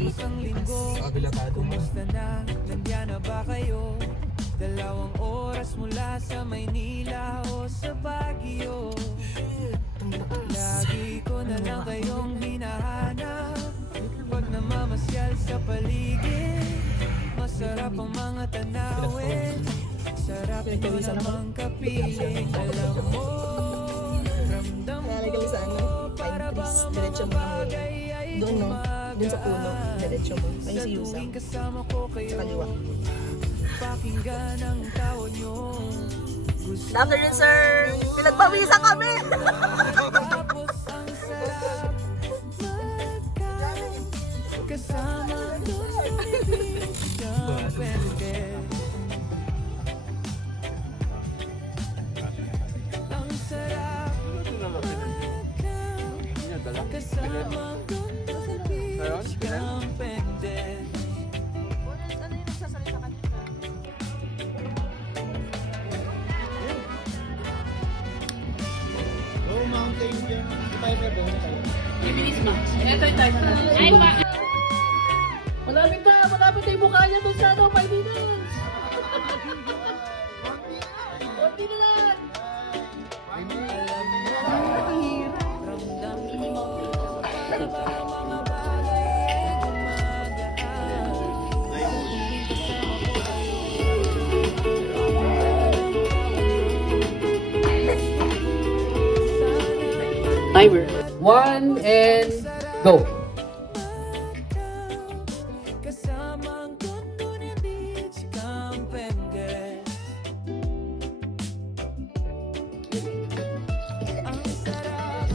Isang linggo, kumusta na? Nandiyan na ba kayo? 2 oras mula sa Maynila o sa Baguio. Lagi ko na lang kayong hinahanap. Pag namamasyal sa paligid, masarap ang mga tanawin. Sarap mo namang kapiling. Alam mo, ramdam ko para bang ang mga bagay ay gumagaan. Doon sa puno, diretso mo. May si Yusa. Kasama ko kayo. Sa kaliwa. Pakinggan ang tawag nyo. Good afternoon, sir! Pinagpawisan kami! Tapos ang sarap magkain kasama doon bibig kang pwede. Ang sarap magkain kasama doon bibig kang pwede. Mountain dyan. Timer doon tayo. Ibilis ba? Ito yung timer na. Ay, ba? Malapit na yung mukha niya doon sa 5 minutes. Konti na lang. Alam mo, ramdam mo para bang mga bagay ay gumagaan. Tuwing kasama ko Timer. 1 and go. kasama ang tondo ni Beach Campengues. Ang sarap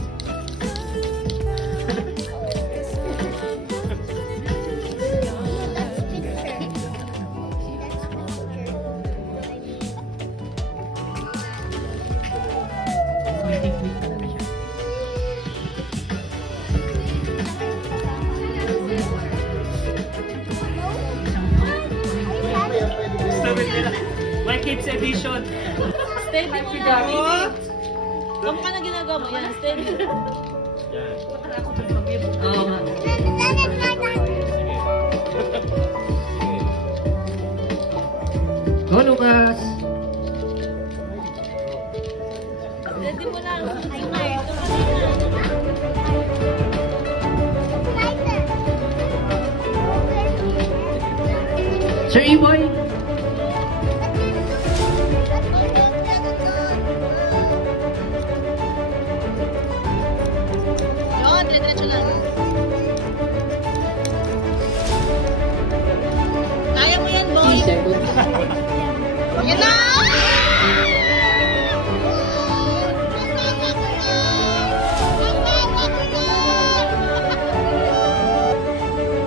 My Kids Edition. Stay mo na. Kamo ka na ginagawa mo yan. Stay mo. Oo nga. Go, Lucas! Ready mo na. Sir E-Boy! Yun, diretso lang. Kaya mo yan, boy. 3 seconds. Yan na!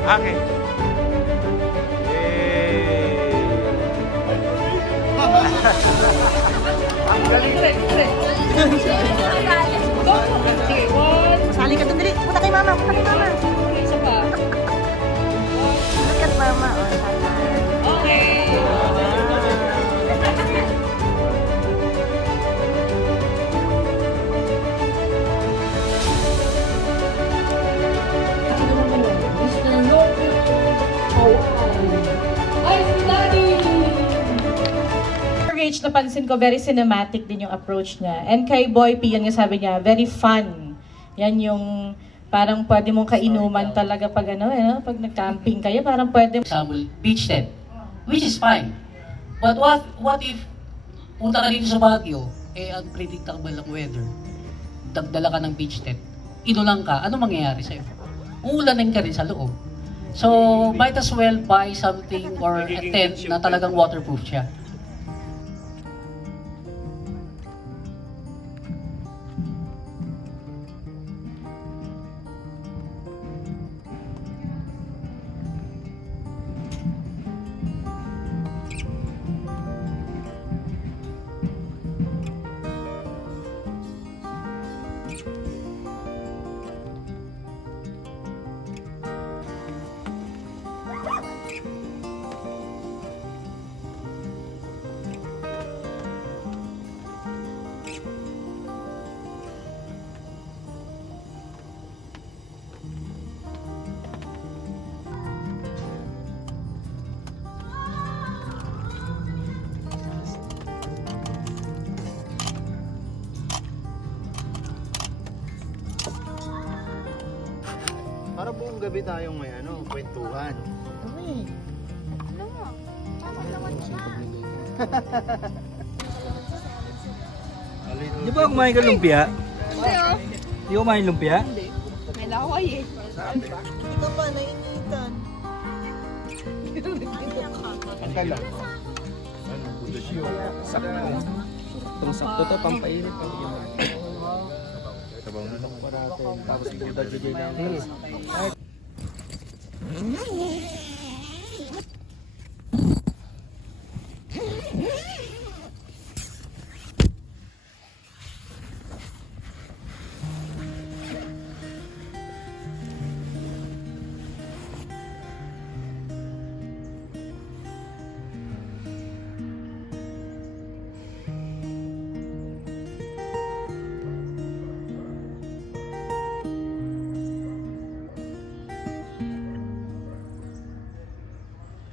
Okay. Sali ka doon, dali. Punta kay mama, punta kay mama. Isa pa. Look at mama. Oh, sana. Okay. Mr. Loco! Hi, Daddy! Rach, napansin ko, very cinematic din yung approach niya. And kay Boy P, yan nga sabi niya, very fun. Yan yung parang pwede mong kainuman talaga pag ano, pag nag-camping kayo, parang pwede. Samuel, beach tent, which is fine. But what if punta ka dito sa Baguio, unpredictable ang weather, dagdala ka ng beach tent, inulang ka, ano mangyayari sa'yo? Uulanin ka rin sa loob. So, might as well buy something or a tent na talagang waterproof siya. Para buong gabi tayong may kwentuhan. Di ba kumain ka lumpia? Hindi oh. Di ko kumain lumpia? May laway eh. Hindi ka pa nainitan. Ang lang. Itong sakto to, pampainit. Tapos buda jujay na.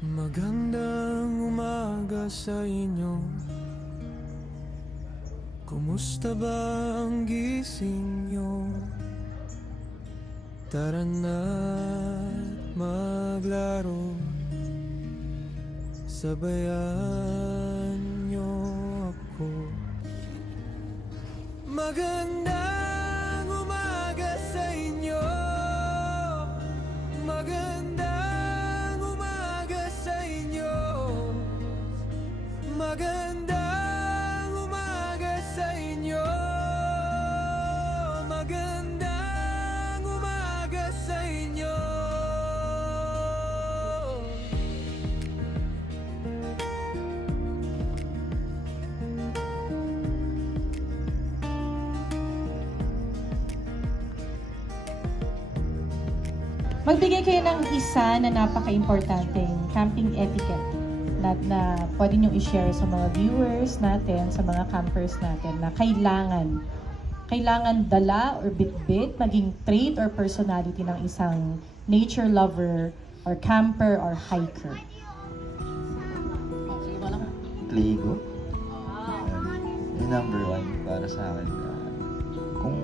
Magandang umaga sa inyo. Kumusta ba ang gising nyo? Tara na't maglaro. Sabayan nyo ako. Magandang umaga sa inyo. Magandang umaga sa inyo. Magandang umaga sa inyo. Magandang umaga sa inyo. Magbigay kayo ng isa na napaka-importanteng camping etiquette na pwede nyo i-share sa mga viewers natin, sa mga campers natin na kailangan dala or bitbit, maging trait or personality ng isang nature lover or camper or hiker. Sige ba lang? Pligo. Yung number one para sa akin. Kung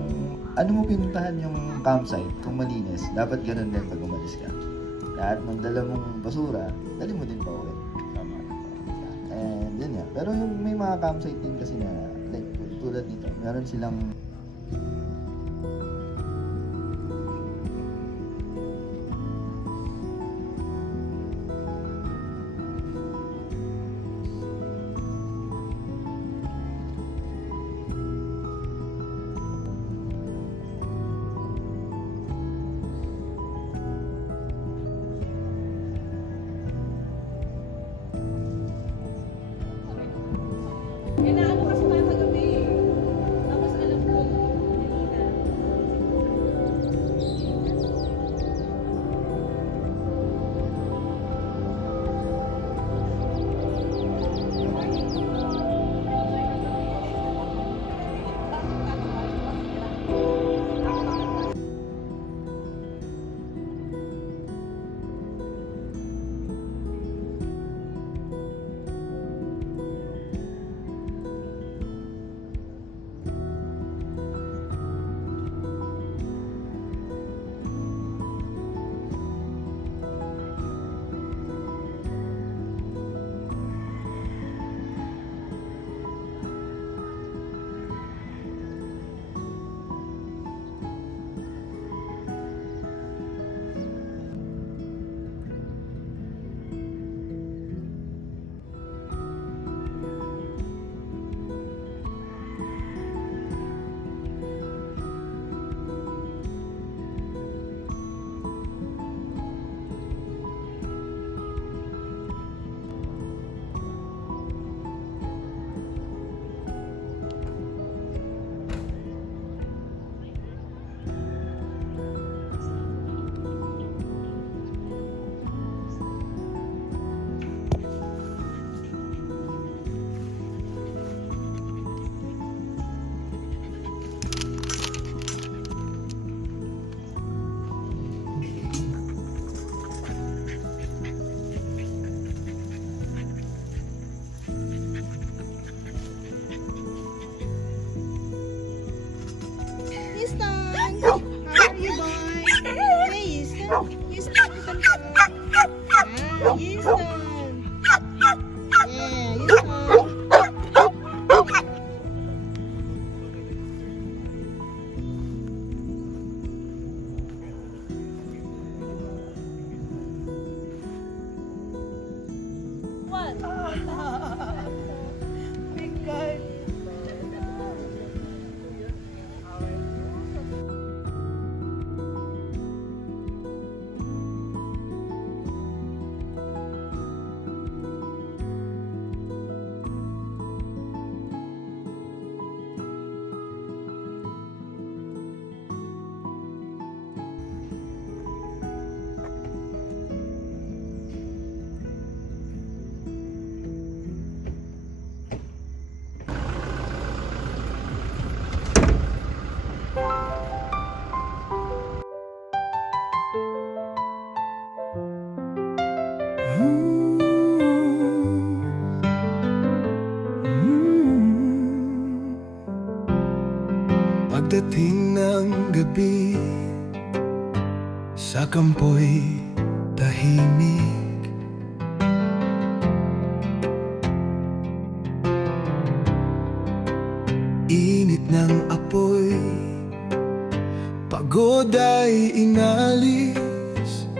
ano mo pinuntahan yung campsite, kung malinis, dapat ganun din pag umalis ka. Lahat ng dala mong basura, dali mo din pa uwi. Tama. And yun nga. Pero yung may mga campsite din kasi na, like tulad nito, meron silang Yan na ano kasi mga kagabi. Tapos alam ko, Pagdating ng gabi, sa kampo'y tahimik. Init ng apoy, pagod ay inalis.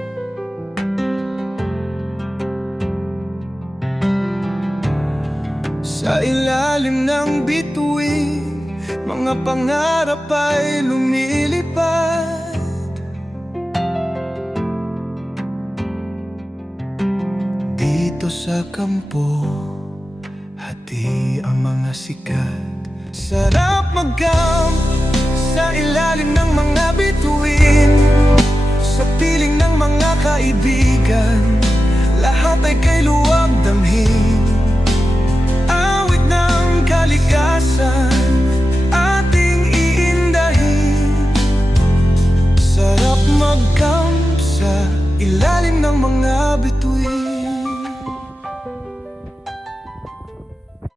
Sa ilalim ng bituin, mga pangarap ay lumilipad. Dito sa kampo, hati ang mga sikat. Sarap mag-camp sa ilalim ng mga bituin, sa piling ng mga kaibigan. Lahat ay kay luwag damhin, awit ng kalikasan ating iindahin. Sarap mag-camp sa ilalim ng mga bituin.